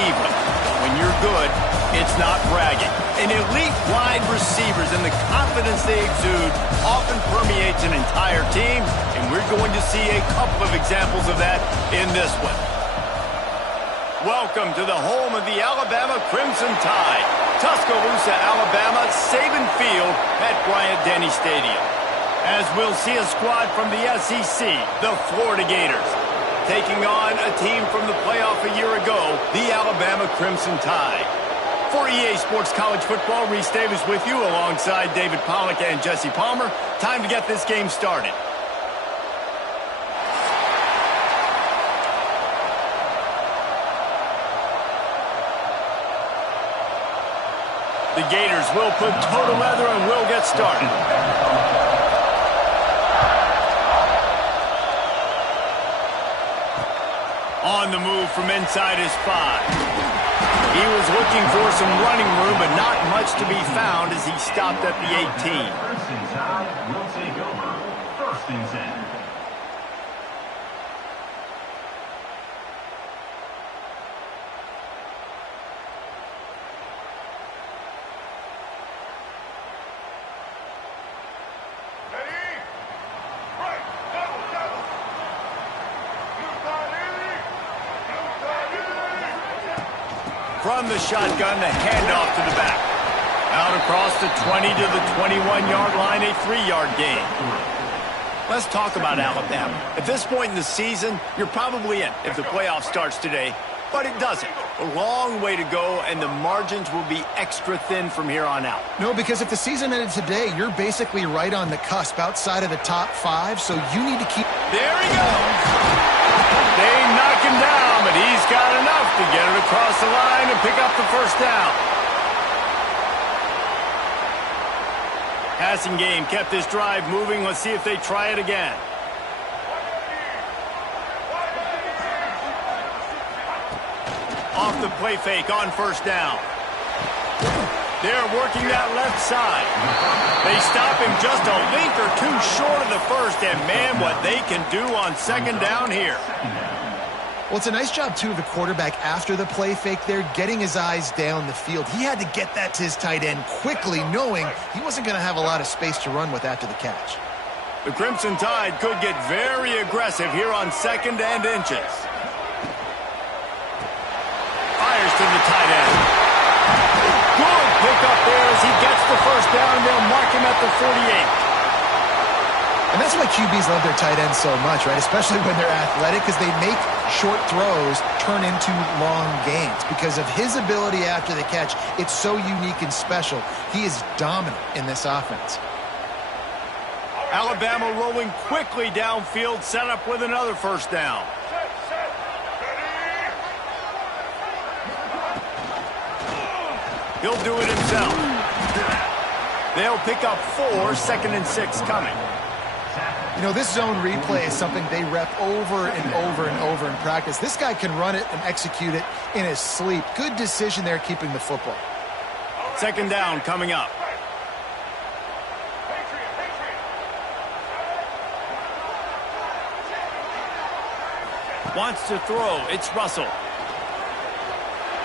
deceiving. When you're good, it's not bragging. And elite wide receivers and the confidence they exude often permeates an entire team, and we're going to see a couple of examples of that in this one. Welcome to the home of the Alabama Crimson Tide, Tuscaloosa, Alabama, Saban Field at Bryant-Denny Stadium. As we'll see a squad from the SEC, the Florida Gators, taking on a team from the playoff a year ago, the Alabama Crimson Tide. For EA Sports College Football, Reese Davis with you alongside David Pollack and Jesse Palmer. Time to get this game started. The Gators will put total leather and will get started. On the move from inside his 5. He was looking for some running room, but not much to be found as he stopped at the 18. First and 10 will take over. First and 10. From the shotgun, the handoff to the back. Out across the 20 to the 21-yard line, a 3-yard gain. Let's talk about Alabama. At this point in the season, you're probably in if the playoff starts today, but it doesn't. A long way to go, and the margins will be extra thin from here on out. No, because if the season ended today, you're basically right on the cusp outside of the top 5, so you need to keep... There he goes! They knock him down, but he's got enough to get it across the line and pick up the first down. Passing game kept this drive moving. Let's see if they try it again. Off the play fake on first down. They're working that left side. They stop him just a link or two short of the first, and man, what they can do on second down here. Well, it's a nice job, too, of the quarterback after the play fake there, getting his eyes down the field. He had to get that to his tight end quickly, knowing he wasn't going to have a lot of space to run with after the catch. The Crimson Tide could get very aggressive here on second and inches. Fires to the tight end. Good pick up there as he gets the first down. They'll mark him at the 48. And that's why QBs love their tight ends so much, right? Especially when they're athletic, because they make short throws turn into long gains. Because of his ability after the catch, it's so unique and special. He is dominant in this offense. Alabama rolling quickly downfield, set up with another first down. He'll do it himself. They'll pick up 4, second and 6 coming. You know, this zone replay is something they rep over and over and over in practice. This guy can run it and execute it in his sleep. Good decision there keeping the football. Second down coming up. Wants to throw. It's Russell.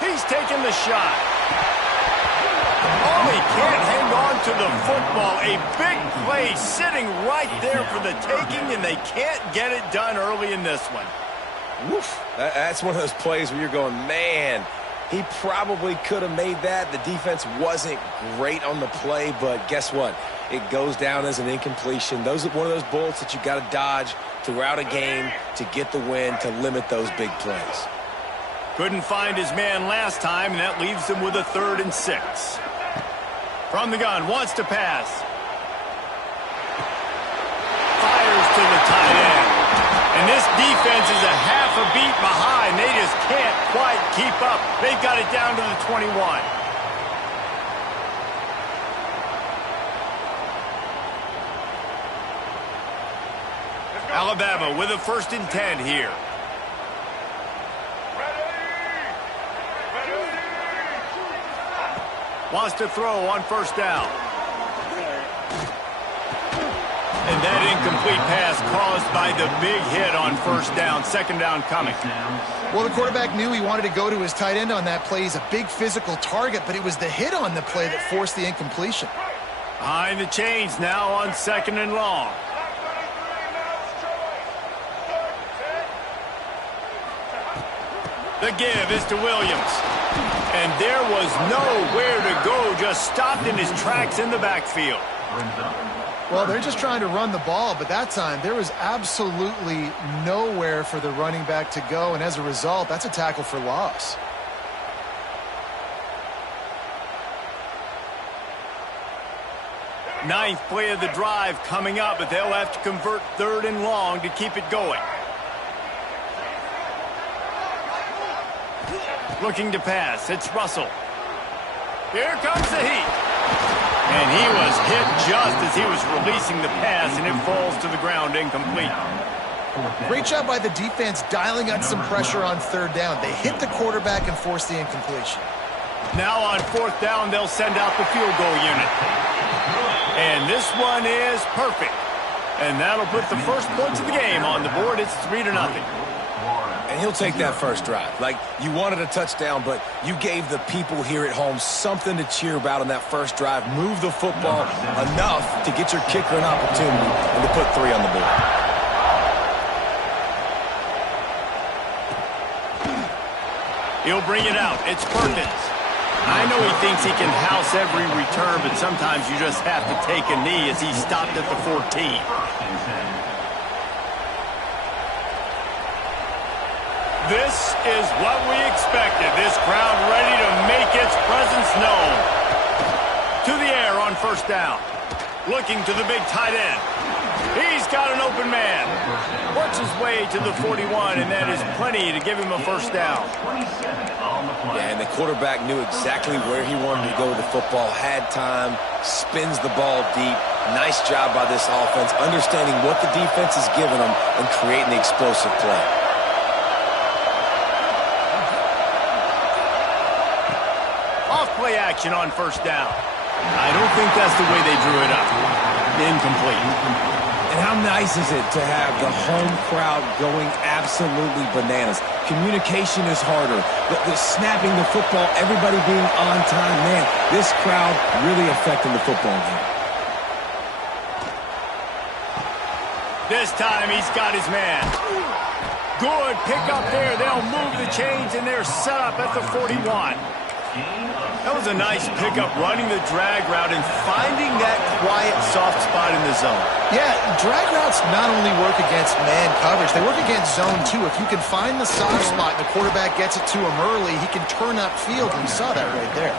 He's taking the shot. Oh, he can't hang on to the football. A big play sitting right there for the taking, and they can't get it done early in this one. Woof. That's one of those plays where you're going, man, he probably could have made that. The defense wasn't great on the play, but guess what? It goes down as an incompletion. Those are one of those bullets that you got to dodge throughout a game to get the win, to limit those big plays. Couldn't find his man last time, and that leaves him with a 3rd and 6. From the gun, wants to pass. Fires to the tight end. And this defense is a half a beat behind. They just can't quite keep up. They've got it down to the 21. Alabama with a 1st and 10 here. Wants to throw on first down. And that incomplete pass caused by the big hit on first down, second down coming. Well, the quarterback knew he wanted to go to his tight end on that play. He's a big physical target, but it was the hit on the play that forced the incompletion. Behind the chains now on second and long. The give is to Williams. And there was nowhere to go, just stopped in his tracks in the backfield. Well, they're just trying to run the ball, but that time there was absolutely nowhere for the running back to go, and as a result, that's a tackle for loss. Ninth play of the drive coming up, but they'll have to convert third and long to keep it going. Looking to pass, it's Russell. Here comes the heat. And he was hit just as he was releasing the pass, and it falls to the ground incomplete. Great job by the defense dialing up some pressure on third down. They hit the quarterback and forced the incompletion. Now on fourth down, they'll send out the field goal unit. And this one is perfect. And that'll put the first points of the game on the board. It's 3-0. And he'll take that first drive. Like, you wanted a touchdown, but you gave the people here at home something to cheer about on that first drive. Move the football enough to get your kicker an opportunity and to put 3 on the board. He'll bring it out. It's Perkins. I know he thinks he can house every return, but sometimes you just have to take a knee as he stopped at the 14. This is what we expected. This crowd ready to make its presence known. To the air on first down. Looking to the big tight end. He's got an open man. Works his way to the 41, and that is plenty to give him a first down. Yeah, and the quarterback knew exactly where he wanted to go with the football, had time, spins the ball deep. Nice job by this offense, understanding what the defense is giving them and creating the explosive play. Off-play action on first down. I don't think that's the way they drew it up. Incomplete. And how nice is it to have the home crowd going absolutely bananas? Communication is harder. The snapping the football, everybody being on time. Man, this crowd really affecting the football game. This time he's got his man. Good pickup there. They'll move the chains, and they're set up at the 41. That was a nice pickup, running the drag route and finding that quiet, soft spot in the zone. Yeah, drag routes not only work against man coverage, they work against zone too. If you can find the soft spot and the quarterback gets it to him early, he can turn upfield, and we saw that right there.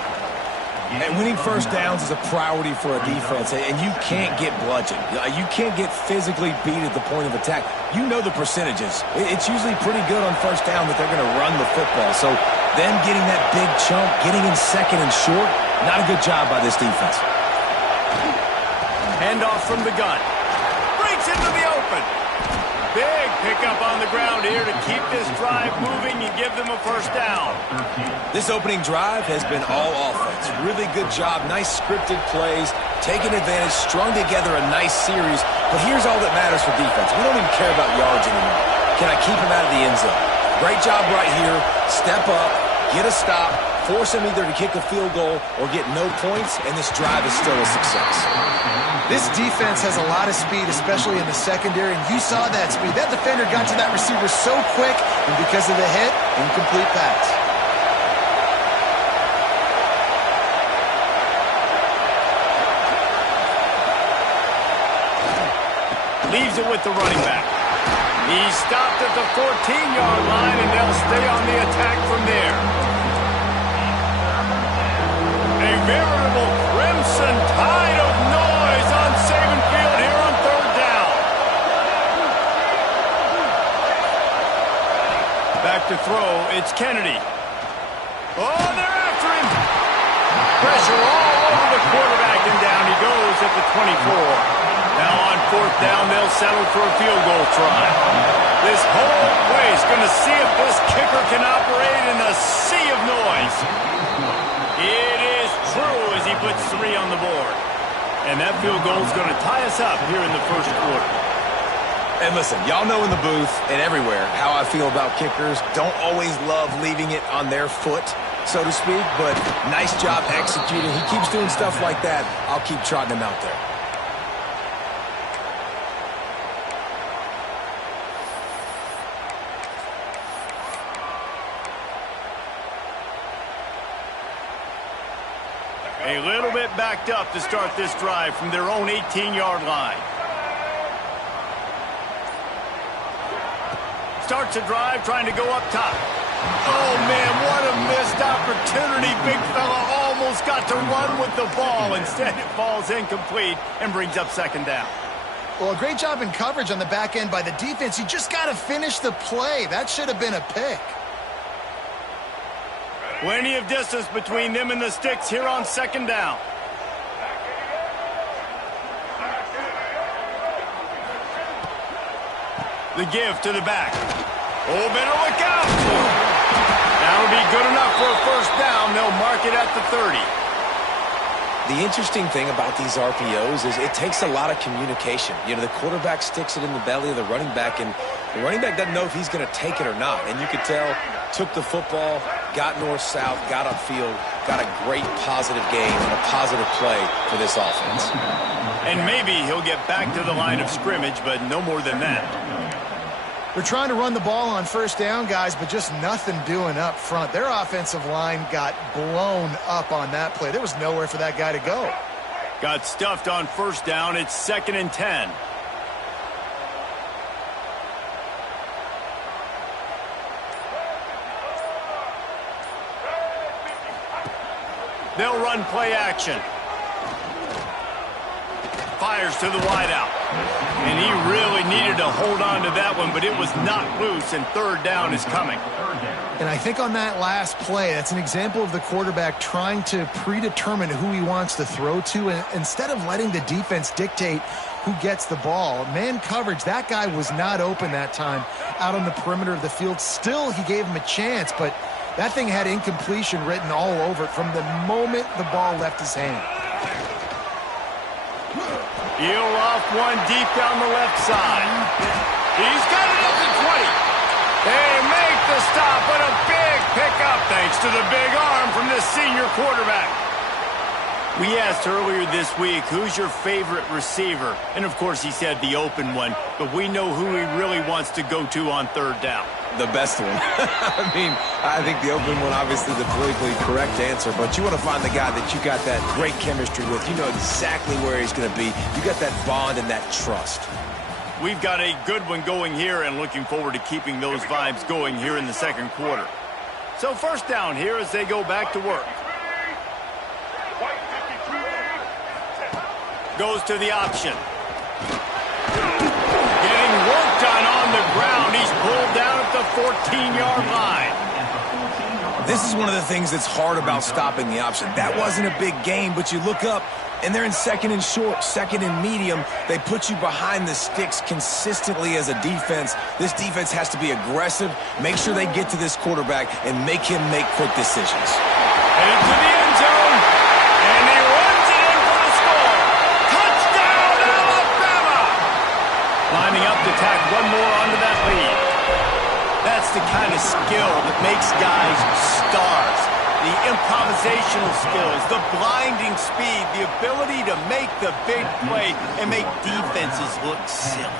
And winning first downs is a priority for a defense, and you can't get bludgeoned. You can't get physically beat at the point of attack. You know the percentages. It's usually pretty good on first down that they're going to run the football. So them getting that big chunk, getting in second and short, not a good job by this defense. Handoff from the gun. Breaks into the open. Big pickup on the ground here to keep this drive moving and give them a first down. This opening drive has been all offense. Really good job. Nice scripted plays. Taking advantage. Strung together a nice series. But here's all that matters for defense. We don't even care about yards anymore. Can I keep him out of the end zone? Great job right here. Step up. Get a stop. Force him either to kick a field goal or get no points, and this drive is still a success. This defense has a lot of speed, especially in the secondary, and you saw that speed. That defender got to that receiver so quick, and because of the hit, incomplete pass. Leaves it with the running back. He stopped at the 14-yard line, and they'll stay on the attack from there. A veritable crimson tide of noise on Saban Field here on third down. Back to throw, it's Kennedy. Oh, they're after him. Pressure all over the quarterback, and down he goes at the 24. Now on fourth down, they'll settle for a field goal try. This whole place going to see if this kicker can operate in a sea of noise. It is true as he puts 3 on the board. And And that field goal is going to tie us up here in the first quarter. And listen, y'all know in the booth and everywhere how I feel about kickers. Don't always love leaving it on their foot, so to speak, but nice job executing. He keeps doing stuff like that. I'll keep trotting him out there. A little bit backed up to start this drive from their own 18-yard line. Starts a drive trying to go up top. Oh, man, what a missed opportunity. Big fella almost got to run with the ball. Instead, it falls incomplete and brings up second down. Well, a great job in coverage on the back end by the defense. You just got to finish the play. That should have been a pick. Plenty of distance between them and the sticks here on second down. The give to the back. Oh, better look out. That'll be good enough for a first down. They'll mark it at the 30. The interesting thing about these RPOs is it takes a lot of communication. You know, the quarterback sticks it in the belly of the running back, and the running back doesn't know if he's going to take it or not. And you could tell, took the football, got north-south, got upfield, got a great positive game and a positive play for this offense. And maybe he'll get back to the line of scrimmage, but no more than that. They're trying to run the ball on first down, guys, but just nothing doing up front. Their offensive line got blown up on that play. There was nowhere for that guy to go. Got stuffed on first down. It's 2nd and 10. They'll run play action. Fires to the wideout. And he really needed to hold on to that one, but it was not loose, and third down is coming. And I think on that last play, that's an example of the quarterback trying to predetermine who he wants to throw to, and instead of letting the defense dictate who gets the ball. Man coverage, that guy was not open that time out on the perimeter of the field. Still, he gave him a chance, but that thing had incompletion written all over it from the moment the ball left his hand. Peel off one deep down the left side. He's got it up to 20. They make the stop, but a big pickup thanks to the big arm from this senior quarterback. We asked earlier this week, who's your favorite receiver? And, of course, he said the open one, but we know who he really wants to go to on third down. The best one. I mean, I think the open one, obviously the politically correct answer, but you want to find the guy that you got that great chemistry with. You know exactly where he's going to be. You got that bond and that trust. We've got a good one going here and looking forward to keeping those vibes going here in the second quarter. So first down here as they go back to work. Goes to the option. Getting work done on the ground. He's pulled down at the 14-yard line. This is one of the things that's hard about stopping the option. That wasn't a big gain, but you look up, and they're in second and short, second and medium. They put you behind the sticks consistently as a defense. This defense has to be aggressive, make sure they get to this quarterback, and make him make quick decisions. Headed to the end zone, and he runs it in for the score. Touchdown, Alabama! Lining up to tack one more onto that lead. That's the kind of skill that makes guys stars. The improvisational skills, the blinding speed, the ability to make the big play and make defenses look silly.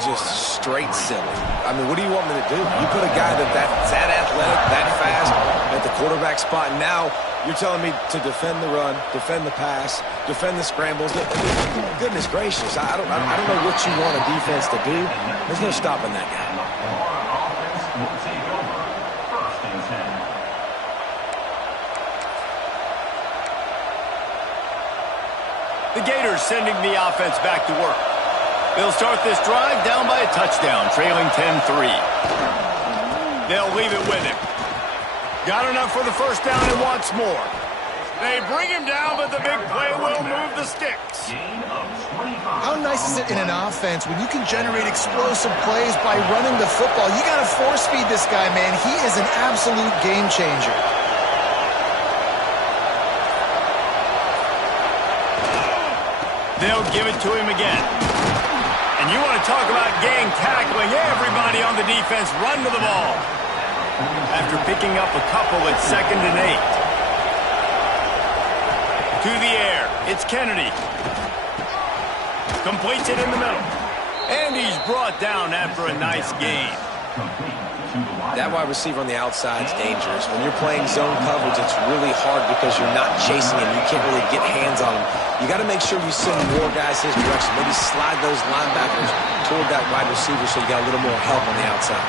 Just straight silly. I mean, what do you want me to do? You put a guy that's that athletic, that fast at the quarterback spot, and now you're telling me to defend the run, defend the pass, defend the scrambles. Goodness gracious, I don't know what you want a defense to do. There's no stopping that guy. Will take over. 1st and 10. The Gators sending the offense back to work. They'll start this drive down by a touchdown, trailing 10-3. They'll leave it with him. Got enough for the first down and wants more. They bring him down, but the big play will move the sticks. Gain of 25. How nice is it in an offense when you can generate explosive plays by running the football? You got to force feed this guy, man. He is an absolute game changer. They'll give it to him again. And you want to talk about gang tackling. Everybody on the defense run to the ball. After picking up a couple at 2nd and 8. To the air. It's Kennedy. Completes it in the middle. And he's brought down after a nice gain. That wide receiver on the outside is dangerous. When you're playing zone coverage, it's really hard because you're not chasing him. You can't really get hands on him. You got to make sure you send more guys his direction. Maybe slide those linebackers toward that wide receiver so you got a little more help on the outside.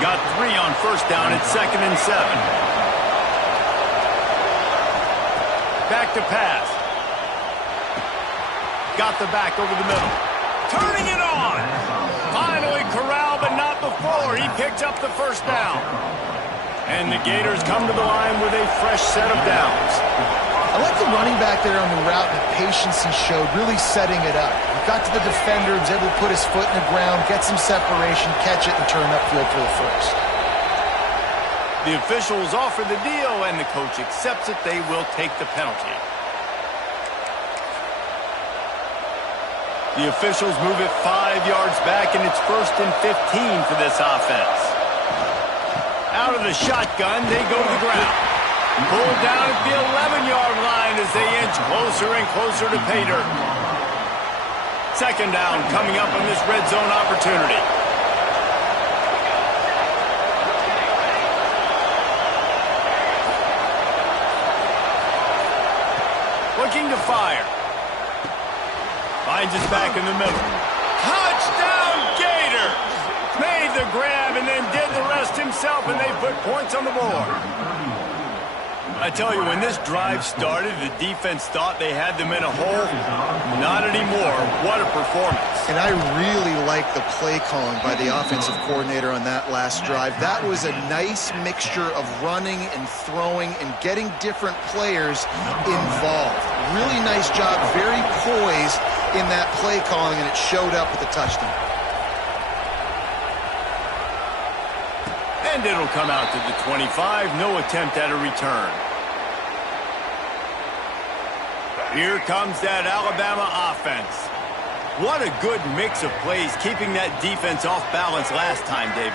Got 3 on 1st down at 2nd and 7. Back to pass. Got the back over the middle. Turning it on. Finally corralled, but not before. He picked up the 1st down. And the Gators come to the line with a fresh set of downs. I like the running back there on the route and the patience he showed, really setting it up. He got to the defender, was able to put his foot in the ground, get some separation, catch it, and turn upfield for the 1st. The officials offer the deal, and the coach accepts it. They will take the penalty. The officials move it 5 yards back, and it's 1st and 15 for this offense. Out of the shotgun, they go to the ground. Pulled down at the 11-yard line as they inch closer and closer to pay dirt. 2nd down coming up on this red zone opportunity. Looking to fire. Finds us back in the middle. Touchdown, Gators! Made the grab and then did the rest himself, and they put points on the board. I tell you, when this drive started, the defense thought they had them in a hole. Not anymore. What a performance. And I really like the play calling by the offensive coordinator on that last drive. That was a nice mixture of running and throwing and getting different players involved. Really nice job, very poised in that play calling, and it showed up with the touchdown. And it'll come out to the 25. No attempt at a return. Here comes that Alabama offense. What a good mix of plays, keeping that defense off balance last time, David.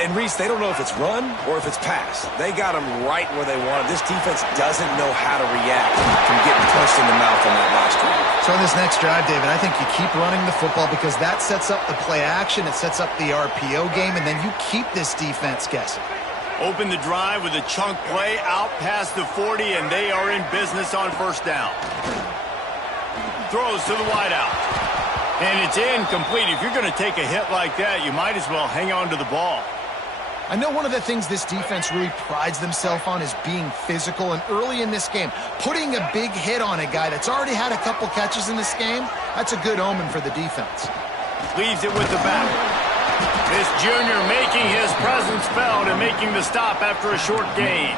And Reese, they don't know if it's run or if it's pass. They got them right where they want it. This defense doesn't know how to react from getting punched in the mouth on that last drive. So on this next drive, David, I think you keep running the football because that sets up the play action, it sets up the RPO game, and then you keep this defense guessing. Open the drive with a chunk play out past the 40, and they are in business on 1st down. Throws to the wideout. And it's incomplete. If you're going to take a hit like that, you might as well hang on to the ball. I know one of the things this defense really prides themselves on is being physical, and early in this game, putting a big hit on a guy that's already had a couple catches in this game, that's a good omen for the defense. Leaves it with the back. This junior making his presence felt and making the stop after a short gain.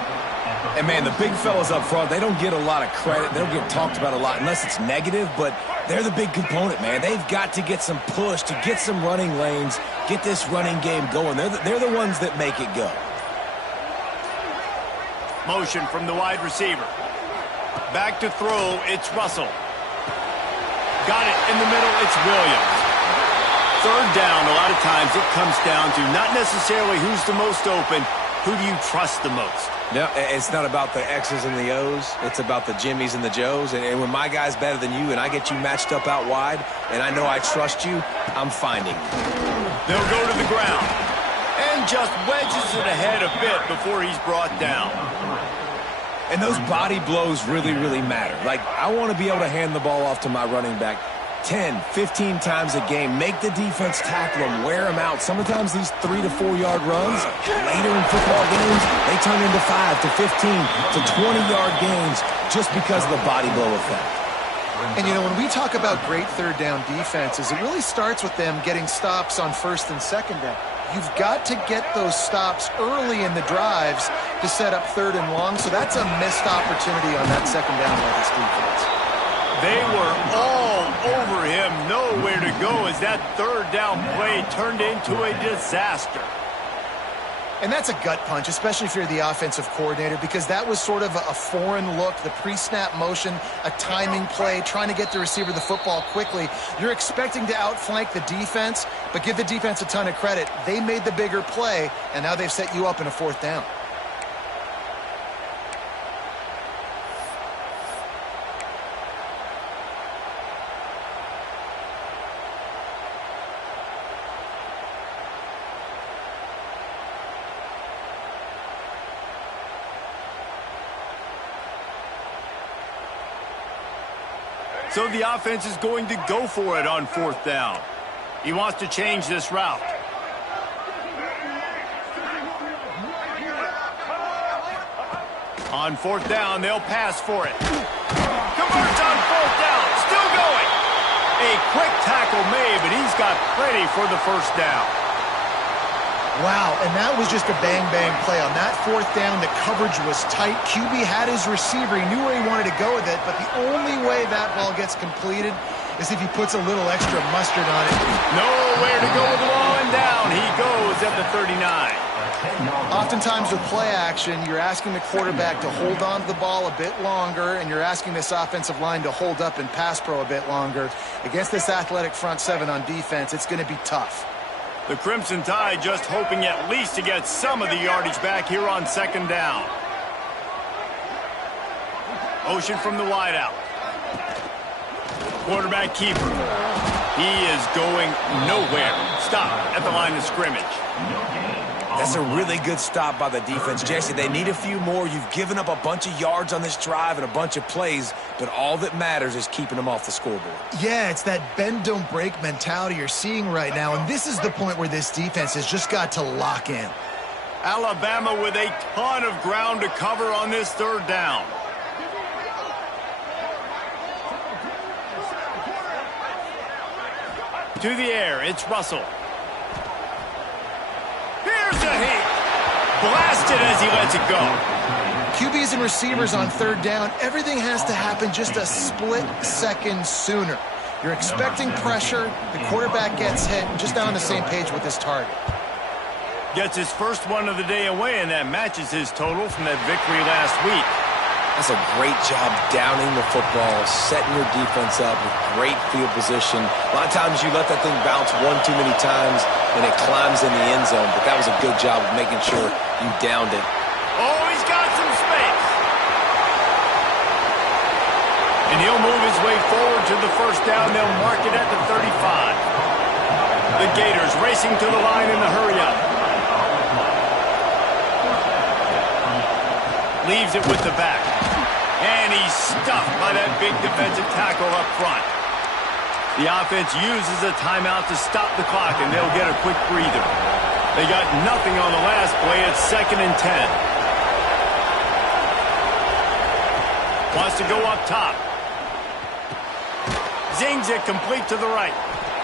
And, man, the big fellas up front, they don't get a lot of credit. They don't get talked about a lot unless it's negative, but they're the big component, man. They've got to get some push, to get some running lanes, get this running game going. They're the ones that make it go. Motion from the wide receiver. Back to throw, it's Russell. Got it in the middle, it's Williams. 3rd down, a lot of times it comes down to not necessarily who's the most open, who do you trust the most? No, it's not about the X's and the O's. It's about the Jimmies and the Joes. And when my guy's better than you and I get you matched up out wide and I know I trust you, I'm finding you. They'll go to the ground and just wedges it ahead a bit before he's brought down. And those body blows really, really matter. Like, I want to be able to hand the ball off to my running back 10, 15 times a game. Make the defense tackle them, wear them out. Sometimes these 3 to 4 yard runs, later in football games, they turn into 5 to 15 to 20-yard gains just because of the body blow effect. And, you know, when we talk about great 3rd down defenses, it really starts with them getting stops on 1st and 2nd down. You've got to get those stops early in the drives to set up 3rd and long, so that's a missed opportunity on that 2nd down by this defense. They were all over him, nowhere to go as that 3rd down play turned into a disaster. And that's a gut punch, especially if you're the offensive coordinator, because that was sort of a foreign look, the pre-snap motion, a timing play, trying to get the receiver the football quickly. You're expecting to outflank the defense, but give the defense a ton of credit. They made the bigger play, and now they've set you up in a 4th down. So the offense is going to go for it on 4th down. He wants to change this route. On 4th down, they'll pass for it. Converts on 4th down. Still going. A quick tackle made, but he's got plenty for the 1st down. Wow, and that was just a bang-bang play. On that 4th down, the coverage was tight. QB had his receiver. He knew where he wanted to go with it, but the only way that ball gets completed is if he puts a little extra mustard on it. Nowhere to go with the ball, and down he goes at the 39. Oftentimes with play action, you're asking the quarterback to hold on to the ball a bit longer, and you're asking this offensive line to hold up in pass pro a bit longer. Against this athletic front 7 on defense, it's going to be tough. The Crimson Tide just hoping at least to get some of the yardage back here on 2nd down. Motion from the wideout. Quarterback keeper. He is going nowhere. Stop at the line of scrimmage. That's a really good stop by the defense. Jesse, they need a few more. You've given up a bunch of yards on this drive and a bunch of plays, but all that matters is keeping them off the scoreboard. Yeah, it's that bend, don't break mentality you're seeing right now, and this is the point where this defense has just got to lock in. Alabama with a ton of ground to cover on this 3rd down. To the air, it's Russell. Here's a hit. Blasted as he lets it go. QBs and receivers on 3rd down, everything has to happen just a split second sooner. You're expecting pressure, the quarterback gets hit, just not on the same page with his target. Gets his first one of the day away, and that matches his total from that victory last week. That's a great job downing the football, setting your defense up with great field position. A lot of times you let that thing bounce one too many times and it climbs in the end zone, but that was a good job of making sure you downed it. Oh, he's got some space. And he'll move his way forward to the 1st down. They'll mark it at the 35. The Gators racing to the line in the hurry-up. Leaves it with the back. And he's stuffed by that big defensive tackle up front. The offense uses a timeout to stop the clock, and they'll get a quick breather. They got nothing on the last play. It's 2nd and 10. Wants to go up top. Zings it complete to the right.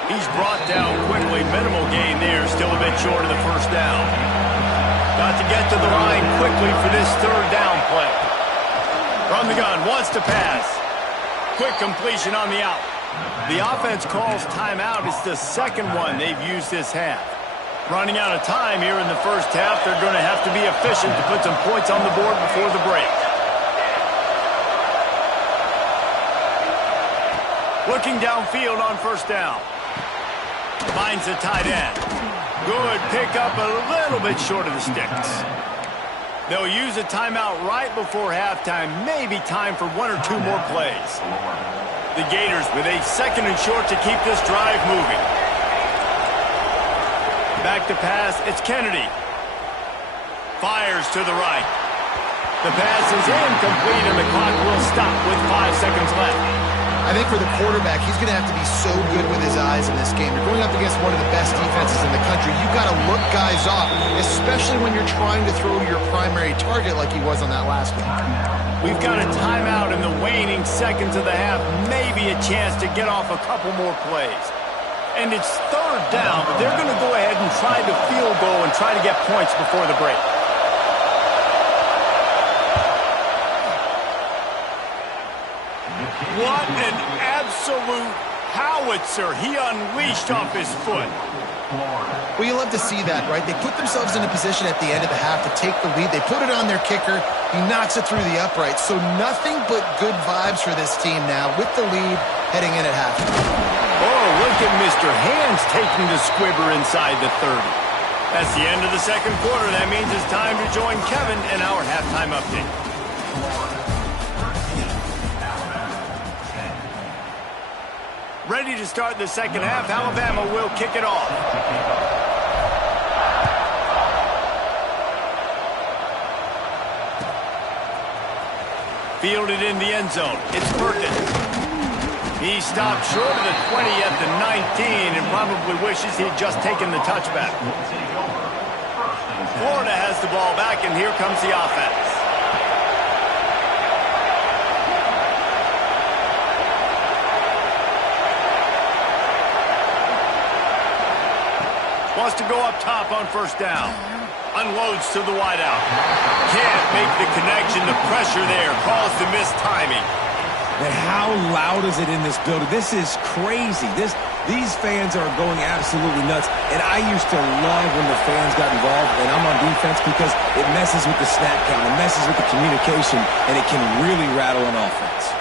He's brought down quickly. Minimal gain there. Still a bit short of the 1st down. Got to get to the line quickly for this 3rd down play. From the gun, wants to pass. Quick completion on the out. The offense calls timeout. It's the 2nd one they've used this half. Running out of time here in the 1st half. They're going to have to be efficient to put some points on the board before the break. Looking downfield on 1st down. Finds the tight end. Good pickup, a little bit short of the sticks. They'll use a timeout right before halftime. Maybe time for 1 or 2 more plays. The Gators with a 2nd and short to keep this drive moving. Back to pass, it's Kennedy. Fires to the right. The pass is incomplete, and the clock will stop with 5 seconds left. I think for the quarterback, he's going to have to be so good with his eyes in this game. You're going up against one of the best defenses in the country. You've got to look guys off, especially when you're trying to throw to your primary target like he was on that last one. We've got a timeout in the waning seconds of the half. Maybe a chance to get off a couple more plays. And it's 3rd down, but they're going to go ahead and try the field goal and try to get points before the break. What an absolute howitzer he unleashed off his foot. Well, you love to see that, right? They put themselves in a position at the end of the half to take the lead. They put it on their kicker. He knocks it through the uprights. So nothing but good vibes for this team now with the lead heading in at half. Oh, look at Mr. Hands taking the squibber inside the 30. That's the end of the second quarter. That means it's time to join Kevin in our halftime update. Ready to start the second half. Alabama will kick it off. Fielded in the end zone. It's Perkins. He stopped short of the 20 at the 19 and probably wishes he'd just taken the touchback. Florida has the ball back, and here comes the offense. Wants to go up top on first down. Unloads to the wideout. Can't make the connection. The pressure there caused the missed timing. And how loud is it in this building? This is crazy. These fans are going absolutely nuts. And I used to love when the fans got involved, and I'm on defense, because it messes with the snap count. It messes with the communication, and it can really rattle an offense.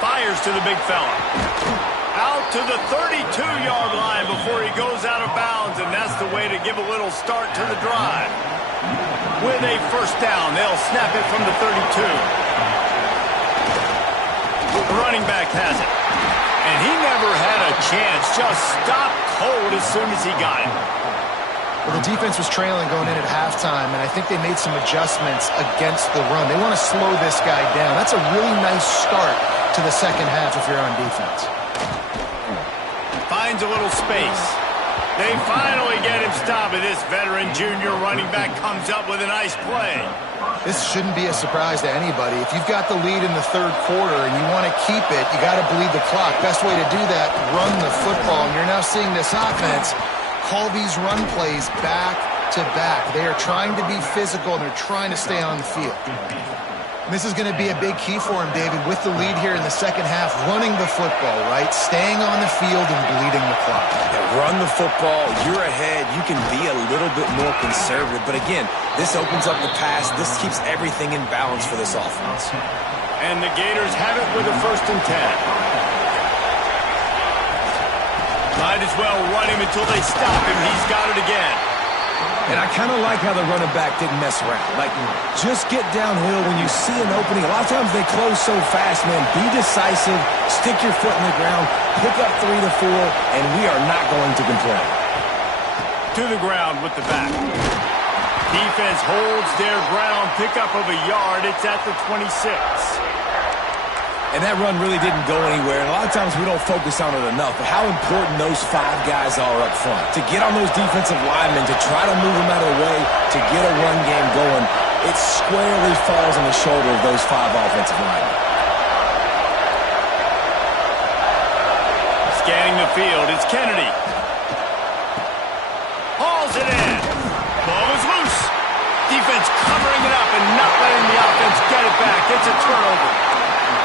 Fires to the big fella. Out to the 32-yard line before he goes out of bounds, and that's the way to give a little start to the drive. With a first down, they'll snap it from the 32. The running back has it. And he never had a chance, just stopped cold as soon as he got it. Well, the defense was trailing going in at halftime, and I think they made some adjustments against the run. They want to slow this guy down. That's a really nice start to the second half if you're on defense. Finds a little space. They finally get him stopped, and this veteran junior running back comes up with a nice play. This shouldn't be a surprise to anybody. If you've got the lead in the third quarter and you want to keep it, you got to bleed the clock. Best way to do that, run the football. And you're now seeing this offense call these run plays back to back. They are trying to be physical, and they're trying to stay on the field. This is going to be a big key for him, David, with the lead here in the second half, running the football, right? Staying on the field and bleeding the clock. Yeah, run the football. You're ahead. You can be a little bit more conservative. But again, this opens up the pass. This keeps everything in balance for this offense. And the Gators have it with a 1st and 10. Might as well run him until they stop him. He's got it again. And I kind of like how the running back didn't mess around. Like, just get downhill when you see an opening. A lot of times they close so fast, man. Be decisive, stick your foot in the ground, pick up 3 to 4, and we are not going to complain. To the ground with the back. Defense holds their ground, pickup of a yard. It's at the 26. And that run really didn't go anywhere. And a lot of times we don't focus on it enough. But how important those 5 guys are up front. To get on those defensive linemen, to try to move them out of the way, to get a run game going, it squarely falls on the shoulder of those 5 offensive linemen. Scanning the field, it's Kennedy. Hauls it in. Ball is loose. Defense covering it up and not letting the offense get it back. It's a turnover.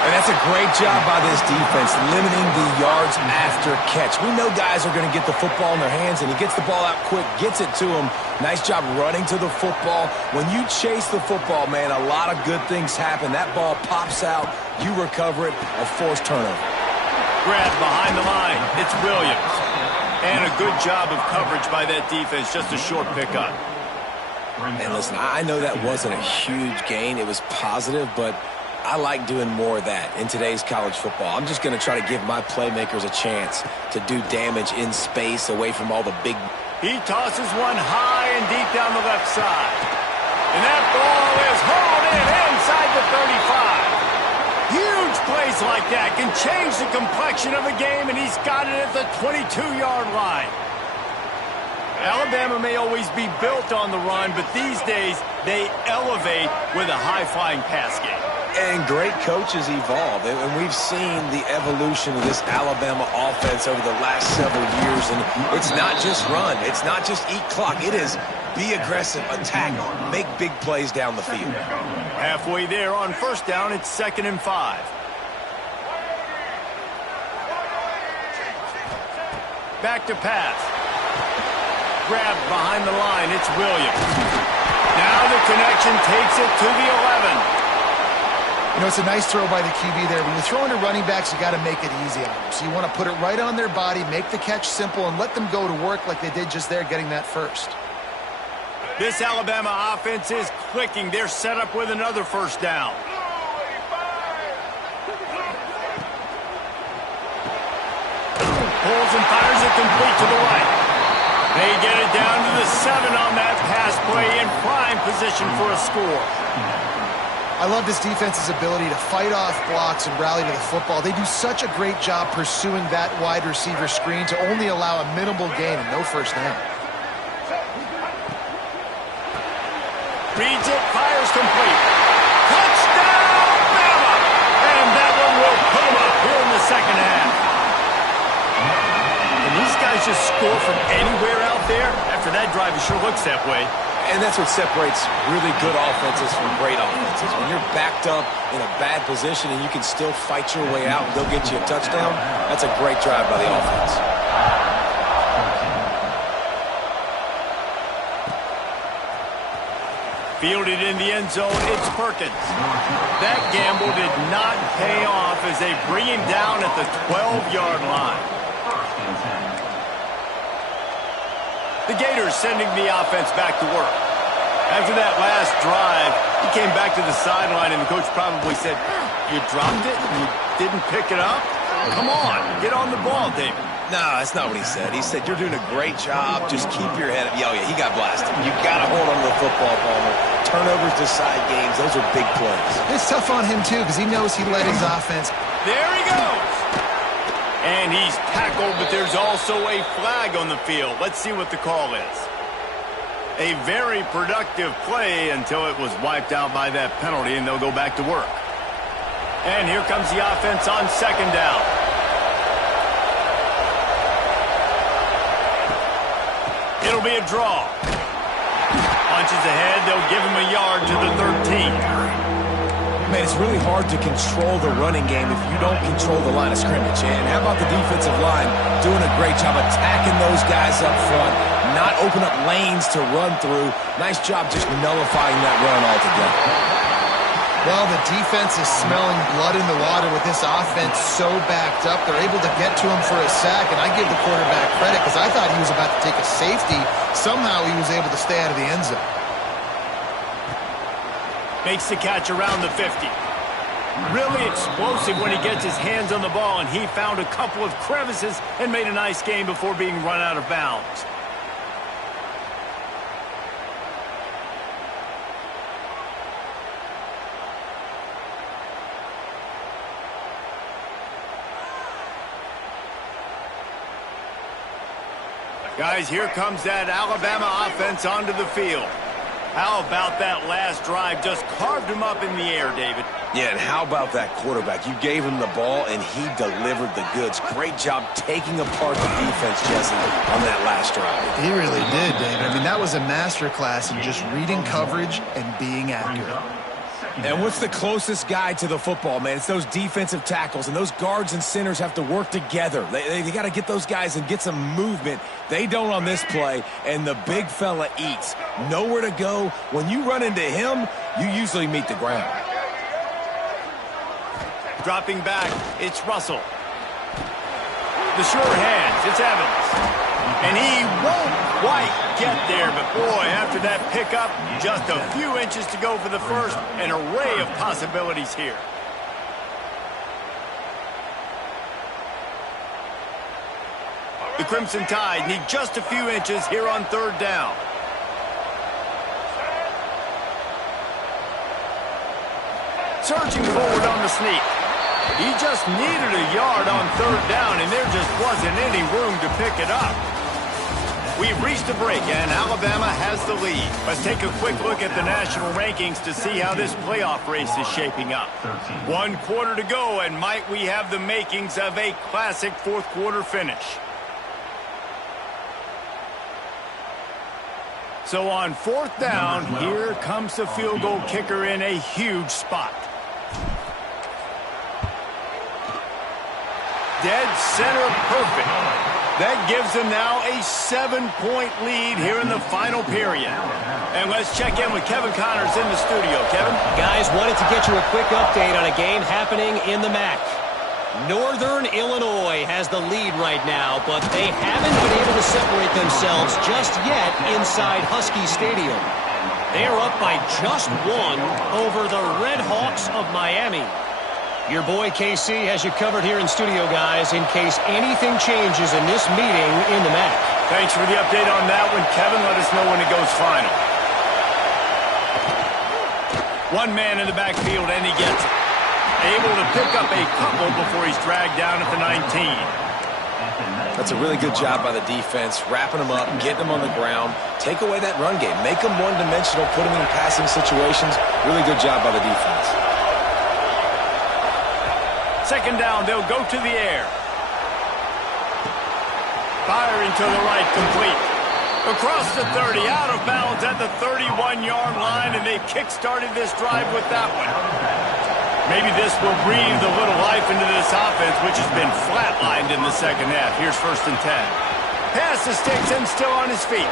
And that's a great job by this defense, limiting the yards after catch. We know guys are going to get the football in their hands, and he gets the ball out quick, gets it to him. Nice job running to the football. When you chase the football, man, a lot of good things happen. That ball pops out, you recover it, a forced turnover. Grab behind the line. It's Williams. And a good job of coverage by that defense, just a short pickup. And listen, I know that wasn't a huge gain. It was positive, but I like doing more of that in today's college football. I'm just going to try to give my playmakers a chance to do damage in space away from all the big... He tosses one high and deep down the left side. And that ball is hauled in inside the 35. Huge plays like that can change the complexion of a game, and he's got it at the 22-yard line. Alabama may always be built on the run, but these days they elevate with a high-flying pass game. And great coaches evolve, and we've seen the evolution of this Alabama offense over the last several years, and it's not just run, it's not just eat clock, it is be aggressive, attack, make big plays down the field. Halfway there on first down, it's 2nd and 5. back to pass. Grabbed behind the line, it's Williams. Now the connection takes it to the 11. You know, it's a nice throw by the QB there. When you're throwing to running backs, you got to make it easy on them. So you want to put it right on their body, make the catch simple, and let them go to work like they did just there, getting that first. This Alabama offense is clicking. They're set up with another first down. Pulls and fires it complete to the right. They get it down to the 7 on that pass play in prime position for a score. I love this defense's ability to fight off blocks and rally to the football. They do such a great job pursuing that wide receiver screen to only allow a minimal gain and no first down. Reads it, fires complete. Touchdown, Bama! And that one will put them up here in the second half. And these guys just score from anywhere out there. After that drive, it sure looks that way. And that's what separates really good offenses from great offenses. When you're backed up in a bad position and you can still fight your way out and go get you a touchdown, that's a great drive by the offense. Fielded in the end zone, it's Perkins. That gamble did not pay off as they bring him down at the 12-yard line. The Gators sending the offense back to work. After that last drive, he came back to the sideline, and the coach probably said, "You dropped it? You didn't pick it up? Come on, get on the ball, David." No, that's not what he said. He said, "You're doing a great job. Just keep your head up." Oh, yeah, he got blasted. You got to hold on to the football, Palmer. Turnovers decide games. Those are big plays. It's tough on him, too, because he knows he led his offense. There he goes. And he's tackled, but there's also a flag on the field. Let's see what the call is. A very productive play until it was wiped out by that penalty, and they'll go back to work. And here comes the offense on second down. It'll be a draw. Punches ahead, they'll give him a yard to the 13. Man, it's really hard to control the running game if you don't control the line of scrimmage. And how about the defensive line doing a great job attacking those guys up front, not open up lanes to run through. Nice job just nullifying that run altogether. Well, the defense is smelling blood in the water with this offense so backed up. They're able to get to him for a sack, and I give the quarterback credit because I thought he was about to take a safety. Somehow he was able to stay out of the end zone. Makes the catch around the 50. Really explosive when he gets his hands on the ball, and he found a couple of crevices and made a nice game before being run out of bounds. Guys, here comes that Alabama offense onto the field. How about that last drive? Just carved him up in the air, David. Yeah, and how about that quarterback? You gave him the ball, and he delivered the goods. Great job taking apart the defense, Jesse, on that last drive. He really did, David. I mean, that was a masterclass in just reading coverage and being accurate. And what's the closest guy to the football, man? It's those defensive tackles, and those guards and centers have to work together. They got to get those guys and get some movement. They don't on this play, and the big fella eats. Nowhere to go. When you run into him, you usually meet the ground. Dropping back, it's Russell. The sure hands, it's Evans. And he won't quite get there, but boy, after that pickup, just a few inches to go for the first. An array of possibilities here. The Crimson Tide need just a few inches here on third down. Surging forward on the sneak. He just needed a yard on third down, and there just wasn't any room to pick it up. We've reached a break, and Alabama has the lead. Let's take a quick look at the national rankings to see how this playoff race is shaping up. 1 quarter to go, and might we have the makings of a classic fourth quarter finish. So on fourth down, here comes the field goal kicker in a huge spot. Dead center perfect. That gives them now a 7-point lead here in the final period. And let's check in with Kevin Connors in the studio. Kevin? Guys, wanted to get you a quick update on a game happening in the MAC. Northern Illinois has the lead right now, but they haven't been able to separate themselves just yet inside Husky Stadium. They are up by just one over the Red Hawks of Miami. Your boy KC has you covered here in studio, guys, in case anything changes in this meeting in the MAC. Thanks for the update on that one, Kevin. Let us know when it goes final. One man in the backfield, and he gets it. Able to pick up a couple before he's dragged down at the 19. That's a really good job by the defense, wrapping them up, getting them on the ground, take away that run game, make them one-dimensional, put them in passing situations. Really good job by the defense. Second down, they'll go to the air. Firing to the right, complete. Across the 30, out of bounds at the 31-yard line, and they've kick-started this drive with that one. Maybe this will breathe a little life into this offense, which has been flatlined in the second half. Here's 1st and 10. Pass the sticks and still on his feet.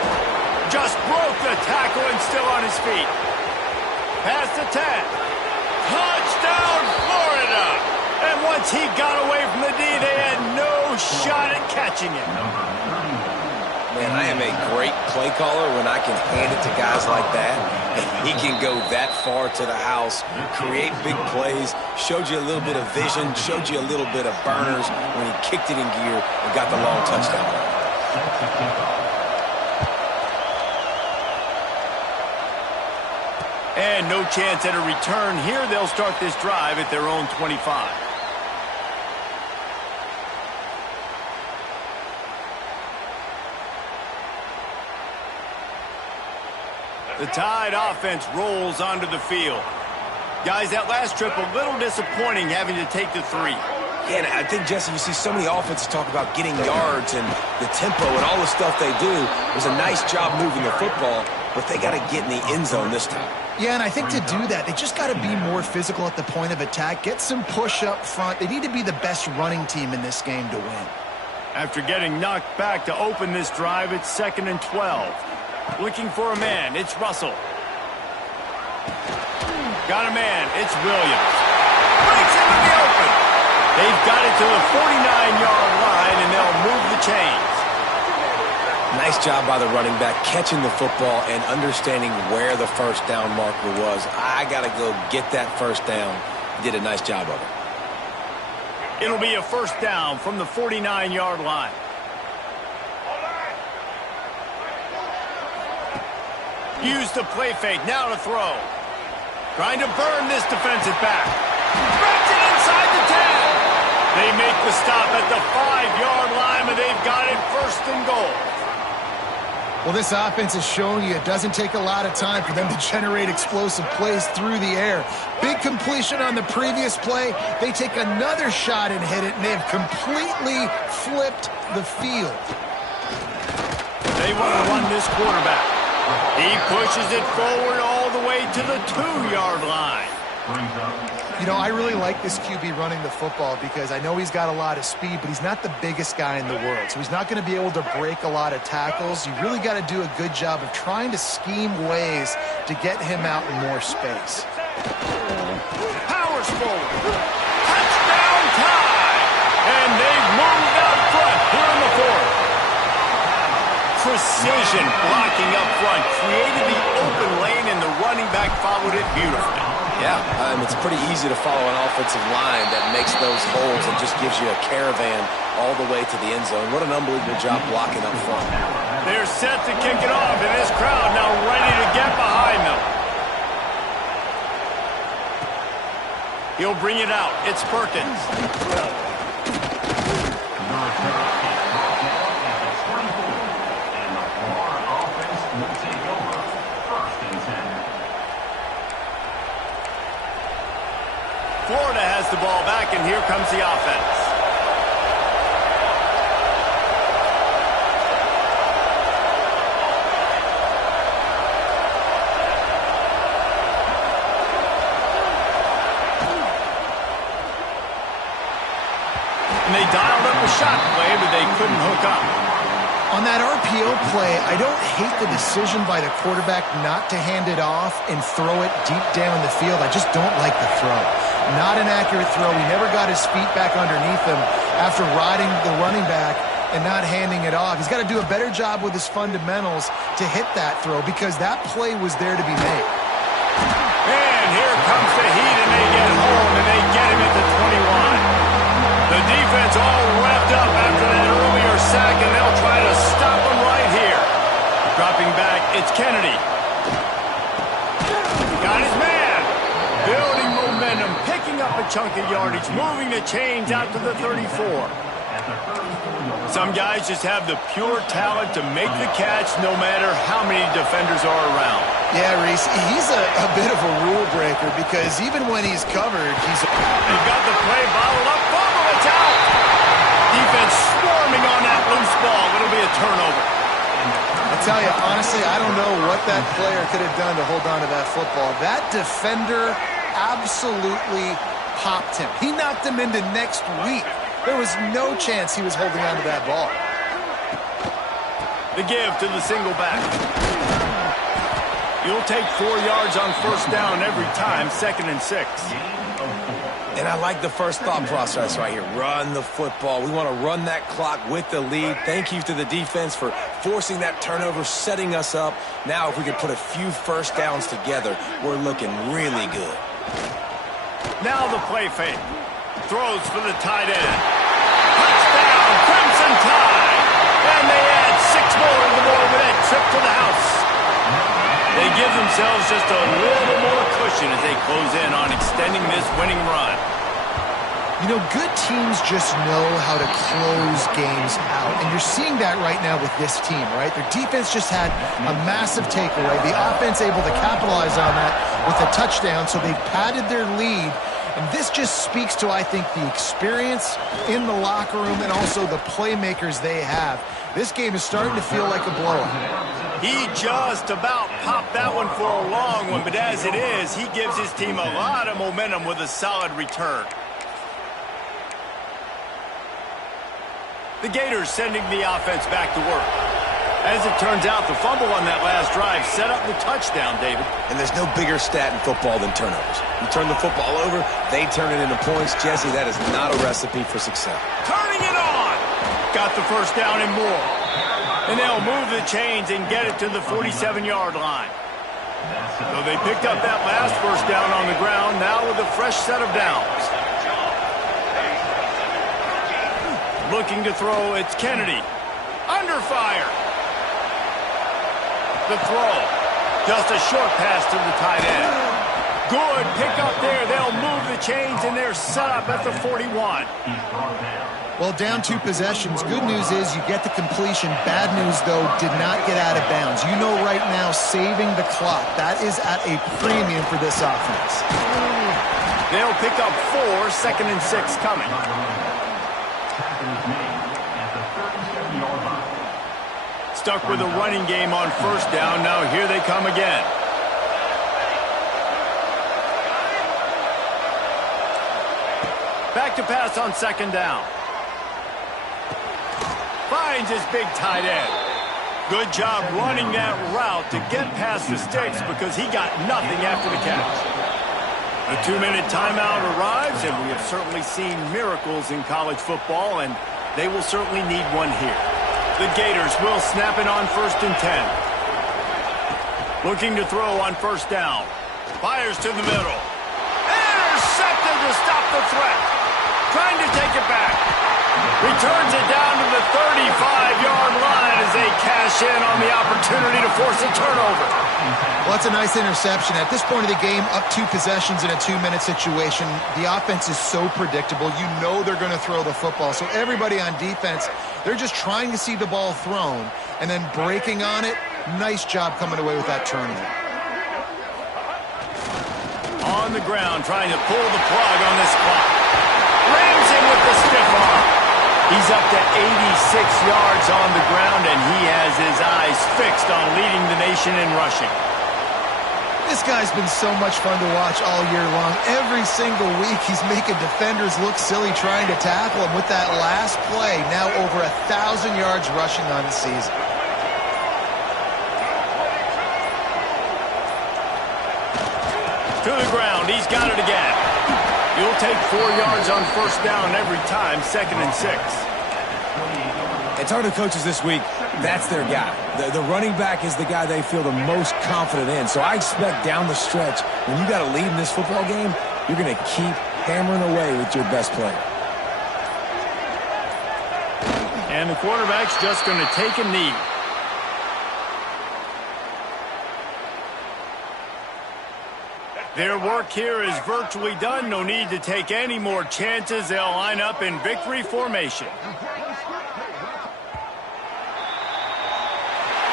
Just broke the tackle and still on his feet. Pass the 10. Touchdown, Florida! And once he got away from the D, they had no shot at catching him. Man, I am a great play caller when I can hand it to guys like that. And he can go that far to the house, create big plays, showed you a little bit of vision, showed you a little bit of burners when he kicked it in gear and got the long touchdown. And no chance at a return here. They'll start this drive at their own 25. The Tide offense rolls onto the field. Guys, that last trip a little disappointing having to take the 3. Yeah, and I think, Jesse, you see so many offenses talk about getting yards and the tempo and all the stuff they do. It was a nice job moving the football, but they got to get in the end zone this time. Yeah, and I think to do that, they just got to be more physical at the point of attack, get some push up front. They need to be the best running team in this game to win. After getting knocked back to open this drive, it's 2nd and 12. Looking for a man, it's Russell. Got a man, it's Williams. Breaks into the open. They've got it to the 49-yard line, and they'll move the chains. Nice job by the running back, catching the football and understanding where the first down marker was. I got to go get that first down. He did a nice job of it. It'll be a first down from the 49-yard line. Use the play fake, now to throw. Trying to burn this defensive back. Wrapped it inside the 10. They make the stop at the 5-yard line, and they've got it 1st and goal. Well, this offense is showing you it doesn't take a lot of time for them to generate explosive plays through the air. Big completion on the previous play. They take another shot and hit it, and they have completely flipped the field. They want to run this quarterback. He pushes it forward all the way to the 2-yard line. You know, I really like this QB running the football because I know he's got a lot of speed, but he's not the biggest guy in the world. So he's not going to be able to break a lot of tackles. You really got to do a good job of trying to scheme ways to get him out in more space. Powers forward. Touchdown Tide! And they've moved up front here in the 4th. Precision blocking up front created the open lane, and the running back followed it beautifully. Yeah, it's pretty easy to follow an offensive line that makes those holes and just gives you a caravan all the way to the end zone. What an unbelievable job blocking up front. They're set to kick it off, and this crowd now ready to get behind them. He'll bring it out. It's Perkins. Florida has the ball back, and here comes the offense. And they dialed up a shot play, but they couldn't hook up. On that RPO play, I don't hate the decision by the quarterback not to hand it off and throw it deep down the field. I just don't like the throw. Not an accurate throw. He never got his feet back underneath him after riding the running back and not handing it off. He's got to do a better job with his fundamentals to hit that throw because that play was there to be made. And here comes the heat, and they get home, and they get him at the 21. The defense all revved up after that earlier sack, and they'll try to stop him right here. Dropping back, it's Kennedy. Got his man. Building momentum, picking up a chunk of yardage, moving the chains out to the 34. Some guys just have the pure talent to make the catch no matter how many defenders are around. Yeah, Reese, he's a bit of a rule breaker because even when he's covered, They've got the play bottled up. Fumble, it's out. Defense swarming on that loose ball. It'll be a turnover. I tell you, honestly, I don't know what that player could have done to hold on to that football. That defender absolutely popped him. He knocked him into next week. There was no chance he was holding on to that ball. The give to the single back. You'll take 4 yards on first down every time, 2nd and 6. And I like the first thought process right here. Run the football. We want to run that clock with the lead. Thank you to the defense for forcing that turnover, setting us up. Now if we could put a few first downs together, we're looking really good. Now the play fake. Throws for the tight end. Touchdown, Crimson Tide. And they add 6 more to the board with that trip to the house. They give themselves just a little more cushion as they close in on extending this winning run. You know, good teams just know how to close games out. And you're seeing that right now with this team, right? Their defense just had a massive takeaway. The offense able to capitalize on that with a touchdown, so they've padded their lead. And this just speaks to, I think, the experience in the locker room and also the playmakers they have. This game is starting to feel like a blowout. He just about popped that one for a long one, but as it is, he gives his team a lot of momentum with a solid return. The Gators sending the offense back to work. As it turns out, the fumble on that last drive set up the touchdown, David. And there's no bigger stat in football than turnovers. You turn the football over, they turn it into points. Jesse, that is not a recipe for success. Turning it on! Got the first down and more. And they'll move the chains and get it to the 47-yard line. So they picked up that last first down on the ground, now with a fresh set of downs. Looking to throw, it's Kennedy. Under fire. The throw. Just a short pass to the tight end. Good pick up there. They'll move the chains, and they're set up at the 41. Well, down 2 possessions. Good news is you get the completion. Bad news, though, did not get out of bounds. You know right now, saving the clock. That is at a premium for this offense. They'll pick up 4, 2nd and 6 coming. Stuck with a running game on first down. Now here they come again. Back to pass on 2nd down. Finds his big tight end. Good job running that route to get past the sticks because he got nothing after the catch. A 2-minute timeout arrives, and we have certainly seen miracles in college football, and they will certainly need one here. The Gators will snap it on 1st and 10. Looking to throw on first down. Fires to the middle. Intercepted to stop the threat. Trying to take it back. Returns it down to the 35-yard line as they cash in on the opportunity to force a turnover. Well, that's a nice interception. At this point of the game, up 2 possessions in a 2-minute situation, the offense is so predictable. You know they're going to throw the football. So everybody on defense, they're just trying to see the ball thrown and then breaking on it. Nice job coming away with that turnover. On the ground, trying to pull the plug on this clock. Rams in with the stiff arm. He's up to 86 yards on the ground, and he has his eyes fixed on leading the nation in rushing. This guy's been so much fun to watch all year long. Every single week, he's making defenders look silly trying to tackle him with that last play. Now over 1,000 yards rushing on the season. To the ground. He's got it again. You'll take 4 yards on first down every time, 2nd and 6. It's hard to coaches this week. That's their guy. The running back is the guy they feel the most confident in. So I expect down the stretch, when you got a lead in this football game, you're going to keep hammering away with your best player. And the quarterback's just going to take a knee. Their work here is virtually done. No need to take any more chances. They'll line up in victory formation.